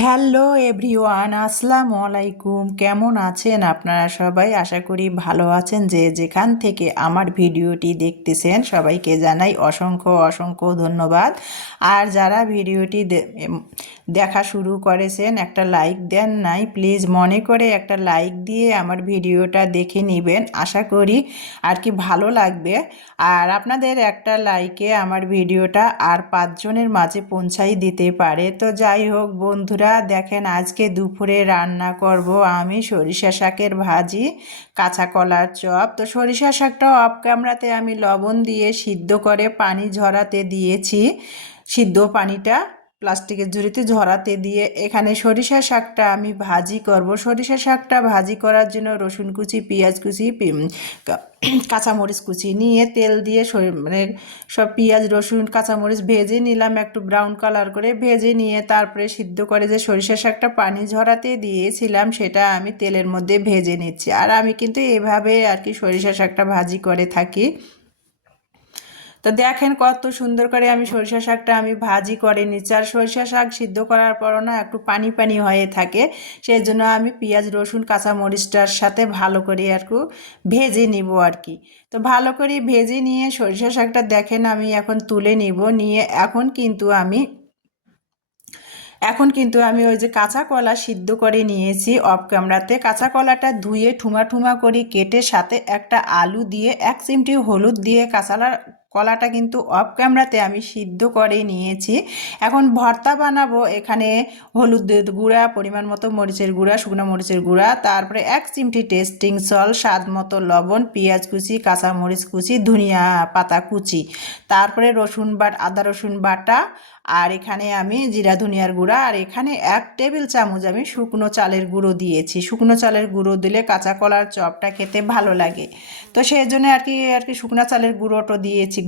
Hello everyone, আসসালামু আলাইকুম। কেমন আছেন আপনারা সবাই? আশা করি ভালো আছেন। যে যেখান থেকে আমার ভিডিওটি দেখতেছেন সবাইকে জানাই অসংখ্য অসংখ্য ধন্যবাদ। আর যারা ভিডিওটি দেখা শুরু করেছেন একটা লাইক দেন নাই, প্লিজ মনে করে একটা লাইক দিয়ে আমার ভিডিওটা দেখে নেবেন। আশা করি আর কি ভালো লাগবে। আর আপনাদের একটা লাইকে আমার ভিডিওটা আর 5 জনের মাঝে পৌঁছাই দিতে পারে। তো যাই হোক বন্ধুরা, দেখেন আজকে দুপুরে রান্না করব আমি সরিষা শাকের ভাজি, কাঁচা কলার চপ। তো সরিষা শাকটা অফ ক্যামেরাতে আমি লবণ দিয়ে সিদ্ধ করে পানি ঝরাতে দিয়েছি। সিদ্ধ পানিটা প্লাস্টিকের ঝুড়িতে ঝরাতে দিয়ে এখানে সরিষা শাকটা আমি ভাজি করব। সরিষা শাকটা ভাজি করার জন্য রসুন কুচি, পেঁয়াজ কুচি, কাঁচামরিচ কুচি নিয়ে তেল দিয়ে মানে সব পেঁয়াজ রসুন কাঁচামরিচ ভেজে নিলাম, একটু ব্রাউন কালার করে ভেজে নিয়ে তারপরে সিদ্ধ করে যে সরিষা শাকটা পানি ঝরাতে দিয়েছিলাম সেটা আমি তেলের মধ্যে ভেজে নিচ্ছি। আর আমি কিন্তু এভাবে আর কি সরিষা শাকটা ভাজি করে থাকি। তো দেখেন কত সুন্দর করে আমি সরিষা শাকটা আমি ভাজি করে নিচ্ছি। আর সরিষা শাক সিদ্ধ করার পরও না একটু পানি পানি হয়ে থাকে, সেই জন্য আমি পেঁয়াজ রসুন কাঁচামরিচটার সাথে ভালো করে আর কি ভেজে নিব আর কি। তো ভালো করে ভেজে নিয়ে সরিষা শাকটা দেখেন আমি এখন তুলে নিব। নিয়ে এখন কিন্তু আমি ওই যে কাঁচা কলা সিদ্ধ করে নিয়েছি অফ ক্যামেরাতে। কাঁচা কলাটা ধুয়ে ঠুমা ঠুমা করে কেটে সাথে একটা আলু দিয়ে 1 চিমটি হলুদ দিয়ে কলাটা কিন্তু অফ ক্যামেরাতে আমি সিদ্ধ করে নিয়েছি। এখন ভর্তা বানাবো। এখানে হলুদের গুঁড়া, পরিমাণ মতো মরিচের গুঁড়া, শুকনো মরিচের গুঁড়া, তারপরে 1 চিমটি টেস্টিং সল্ট, স্বাদ মতো লবণ, পেঁয়াজ কুচি, কাঁচামরিচ কুচি, ধনিয়া পাতা কুচি, তারপরে আদা রসুন বাটা, আর এখানে আমি জিরা ধনিয়ার গুঁড়া, আর এখানে 1 টেবিল চামচ আমি শুকনো চালের গুঁড়ো দিয়েছি। শুকনো চালের গুঁড়ো দিলে কাঁচা কলার চপটা খেতে ভালো লাগে। তো সেই জন্য আর কি শুকনো চালের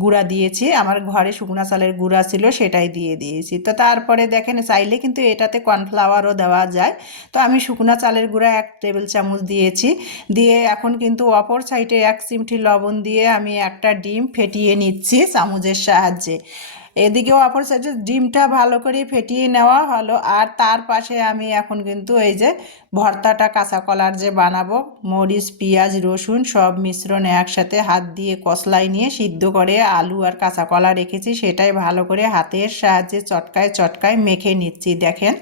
গুঁড়া দিয়েছি। আমার ঘরে শুকনো চালের গুঁড়া ছিল, সেটাই দিয়ে দিয়েছি। তো তারপরে দেখেন চাইলে কিন্তু এটাতে কর্নফ্লাওয়ারও দেওয়া যায়। তো আমি শুকনো চালের গুঁড়া 1 টেবিল চামচ দিয়েছি। দিয়ে এখন কিন্তু অপর সাইডে 1 চিমটি লবণ দিয়ে আমি একটা ডিম ফেটিয়ে নিচ্ছি চামচের সাহায্যে। এদিকেও অপর সাইডে ডিমটা ভালো করে ফেটিয়ে নেওয়া হলো। আর তার পাশে আমি এখন কিন্তু এই যে ভর্তাটা কাঁচা কলার যে বানাবো, মরিচ পেঁয়াজ রসুন সব মিশ্রণ একসাথে হাত দিয়ে কষলাই নিয়ে সিদ্ধ করে আলু আর কাঁচা কলা রেখেছি, সেটাই ভালো করে হাতের সাহায্যে চটকায় চটকায় মেখে নিচ্ছি দেখেন।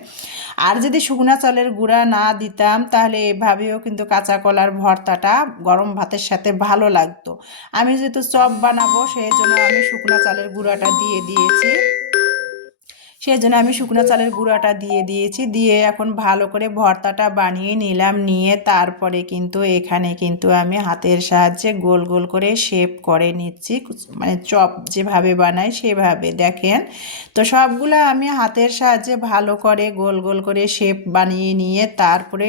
আর যদি শুকনো চালের গুঁড়া না দিতাম তাহলে এভাবেও কিন্তু কাঁচা কলার ভর্তাটা গরম ভাতের সাথে ভালো লাগতো। আমি যেহেতু চপ বানাবো সেই জন্য আমি শুকনো চালের গুঁড়াটা দিয়ে দিয়েছি। সেই জন্য আমি শুকনো চালের গুঁড়াটা দিয়ে দিয়েছি। দিয়ে এখন ভালো করে ভর্তাটা বানিয়ে নিলাম। নিয়ে তারপরে কিন্তু এখানে কিন্তু আমি হাতের সাহায্যে গোল গোল করে শেপ করে নিচ্ছি, মানে চপ যেভাবে বানাই সেভাবে দেখেন। তো সবগুলো আমি হাতের সাহায্যে ভালো করে গোল গোল করে শেপ বানিয়ে নিয়ে তারপরে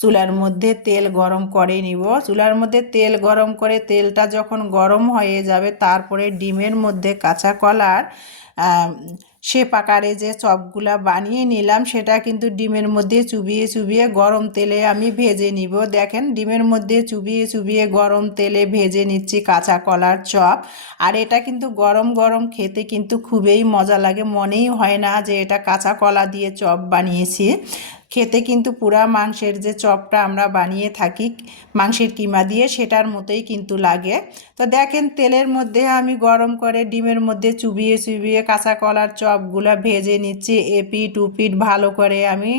চুলার মধ্যে তেল গরম করে নিব। চুলার মধ্যে তেল গরম করে তেলটা যখন গরম হয়ে যাবে তারপরে ডিমের মধ্যে কাঁচা কলার শেপ আকারে যে চপগুলা বানিয়ে নিলাম সেটা কিন্তু ডিমের মধ্যে চুবিয়ে চুবিয়ে গরম তেলে আমি ভেজে নিব। দেখেন ডিমের মধ্যে চুবিয়ে চুবিয়ে গরম তেলে ভেজে নিচ্ছি কাঁচা কলার চপ। আর এটা কিন্তু গরম গরম খেতে কিন্তু খুবই মজা লাগে, মনেই হয় না যে এটা কাঁচা কলা দিয়ে চপ বানিয়েছি। খেতে কিন্তু পুরা মাংসের যে চপটা আমরা বানিয়ে থাকি মাংসের কিমা দিয়ে সেটার মতোই কিন্তু লাগে। তো দেখেন তেলের মধ্যে আমি গরম করে ডিমের মধ্যে চুবিয়ে চুবিয়ে কাঁচা কলার চপগুলো ভেজে নিচ্ছি। এপিঠ উপিঠ ভালো করে আমি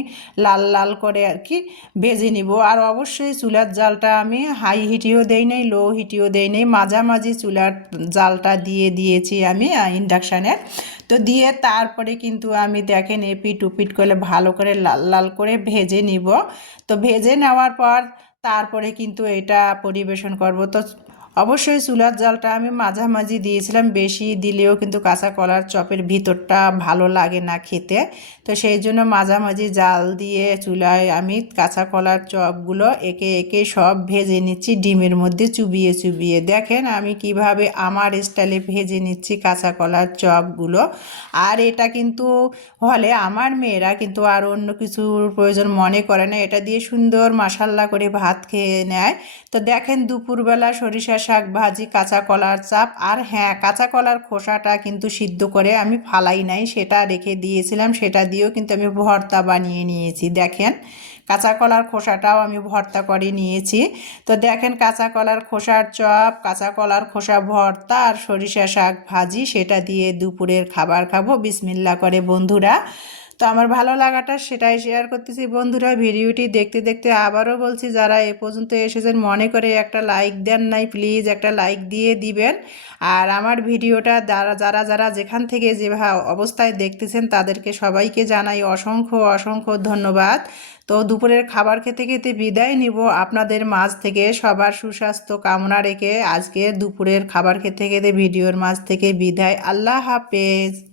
লাল লাল করে আর কি ভেজে নিব। আর অবশ্যই চুলার জালটা আমি হাই হিটেও দেই নাই, লো হিটেও দেই নাই, মাঝামাঝি চুলার জালটা দিয়ে দিয়েছি আমি ইন্ডাকশানের। তো দিয়ে তারপরে কিন্তু আমি দেখেন এপিঠ উপিঠ করে ভালো করে লাল লাল করে ভেজে নিব। তো ভেজে নেওয়ার পর তারপরে কিন্তু এটা পরিবেশন করব। তো অবশ্যই চুলার জালটা আমি মাঝামাঝি দিয়েছিলাম, বেশি দিলেও কিন্তু কাঁচা কলার চপের ভিতরটা ভালো লাগে না খেতে। তো সেই জন্য মাঝামাঝি জাল দিয়ে চুলায় আমি কাঁচা কলার চপগুলো একে একে সব ভেজে নিচ্ছি ডিমের মধ্যে চুবিয়ে চুবিয়ে। দেখেন আমি কিভাবে আমার স্টাইলে ভেজে নিচ্ছি কাঁচা কলার চপগুলো। আর এটা কিন্তু হলে আমার মেয়েরা কিন্তু আর অন্য কিছুর প্রয়োজন মনে করে না, এটা দিয়ে সুন্দর মাসাল্লা করে ভাত খেয়ে নেয়। তো দেখেন দুপুরবেলা সরিষা শাক ভাজি, কাঁচা কলার চাপ, আর হ্যাঁ, কাঁচা কলার খোসাটা কিন্তু সিদ্ধ করে আমি ফালাই নাই, সেটা রেখে দিয়েছিলাম, সেটা দিয়েও কিন্তু আমি ভর্তা বানিয়ে নিয়েছি। দেখেন কাঁচা কলার খোসাটাও আমি ভর্তা করে নিয়েছি। তো দেখেন কাঁচা কলার খোসার চপ, কাঁচা কলার খোসা ভর্তা আর সরিষা শাক ভাজি, সেটা দিয়ে দুপুরের খাবার খাবো বিসমিল্লা করে বন্ধুরা। তো আমার ভালো লাগাটা সেটাই শেয়ার করতেছি বন্ধুরা। ভিডিওটি দেখতে দেখতে আবারও বলছি, যারা এ পর্যন্ত এসেছেন মনে করে একটা লাইক দেন নাই, প্লিজ একটা লাইক দিয়ে দিবেন। আর আমার ভিডিওটা যারা যারা যারা যেখান থেকে যেভাবে অবস্থায় দেখতেছেন তাদেরকে সবাইকে জানাই অসংখ্য অসংখ্য ধন্যবাদ। তো দুপুরের খাবার খেতে খেতে বিদায় নিব আপনাদের মাঝ থেকে। সবার সুস্বাস্থ্য কামনা রেখে আজকে দুপুরের খাবার খেতে খেতে ভিডিওর মাঝ থেকে বিদায়। আল্লাহ হাফেজ।